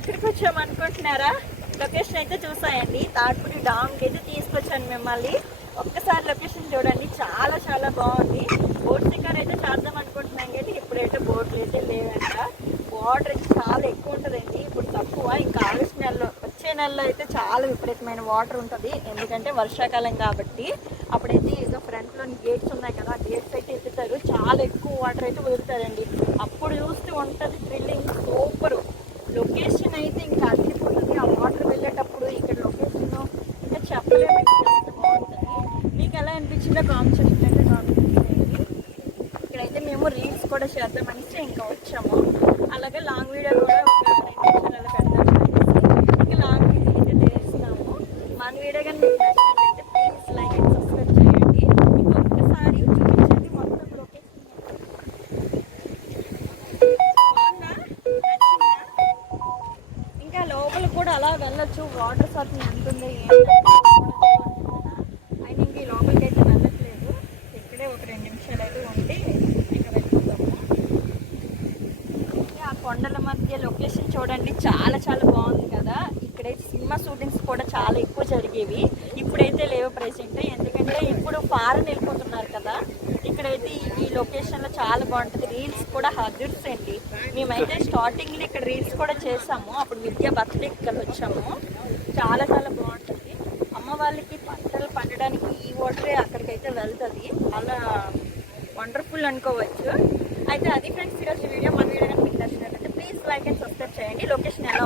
ఎక్కడికి వచ్చాం అనుకుంటున్నారా? లొకేషన్ అయితే చూసాయండి. తాటిపూడి డామ్కి అయితే తీసుకొచ్చాను మిమ్మల్ని. ఒక్కసారి లొకేషన్ చూడండి. చాలా చాలా బాగుంది. బోట్ స్టిక్కర్ అయితే చేద్దాం అనుకుంటున్నాం కానీ ఇప్పుడైతే బోట్లు అయితే లేవంట. వాటర్ అయితే చాలా ఎక్కువ ఉంటుందండి. ఇప్పుడు తక్కువ. ఇంకా ఆగస్ట్ నెలలో వచ్చే నెలలో అయితే చాలా విపరీతమైన వాటర్ ఉంటుంది. ఎందుకంటే వర్షాకాలం కాబట్టి. అప్పుడైతే ఏదో ఫ్రంట్లో గేట్స్ ఉన్నాయి కదా గేట్స్ అయితే ఎత్తుతారు. చాలా ఎక్కువ వాటర్ అయితే వదులుతారండి. అప్పుడు చూస్తే ఉంటుంది థ్రిల్లింగ్ చిన్న అనిపించిందో అయితే ఇక్కడైతే మేము రీల్స్ కూడా చేద్దామని ఇంకా వచ్చాము. అలాగే లాంగ్ వీడియో కూడా ఒక రెండు నిమిషాలు ఇంకా లాంగ్ వీడియో అయితే చేస్తున్నాము. మన వీడియో కానీ మీకు నచ్చినట్లయితే ప్లీజ్ లైక్ అండ్ సబ్స్క్రైబ్ చేయండి. చూపించండి మొత్తం లొకేషన్ ఇంకా లోపల కూడా అలా వెళ్ళొచ్చు. వాటర్ సర్ఫింగ్ ఎంత ఉంది అయినా ఇంక ఈ లోపలికి అయితే వెళ్ళట్లేదు ఇక్కడే ఒక రెండు నిమిషాలు అయితే ఉండి ఇంకా వెళ్ళిపోతాము ఇంకా ఆ కొండల మధ్య లొకేషన్ చూడండి చాలా చాలా బాగుంది కదా. ఇక్కడైతే సినిమా షూటింగ్స్ కూడా చాలా ఎక్కువ జరిగేవి. ఇప్పుడైతే లేవు ప్రెసెంట్ ఎందుకంటే ఇప్పుడు ఫారెన్ వెళ్ళిపోతున్నారు కదా. ఇక్కడైతే ఈ- లొకేషన్లో చాలా బాగుంటుంది. రీల్స్ కూడా హజర్స్ అండి. మేమైతే స్టార్టింగ్లో ఇక్కడ రీల్స్ కూడా చేసాము. అప్పుడు విద్యా బర్త్డే ఇక్కడ వచ్చాము. చాలా చాలా బాగుంటుంది. అమ్మ వాళ్ళకి పంటలు పండడానికి ఈ వాటరే అక్కడికైతే వెళ్తుంది. అలా వండర్ఫుల్ అనుకోవచ్చు. అయితే అది ఫ్రెండ్స్ ఈరోజు వీడియో మన వీడియో కనుక లైక్ అండ్ సబ్స్క్రైబ్ చేయండి. లొకేషన్ ఎలా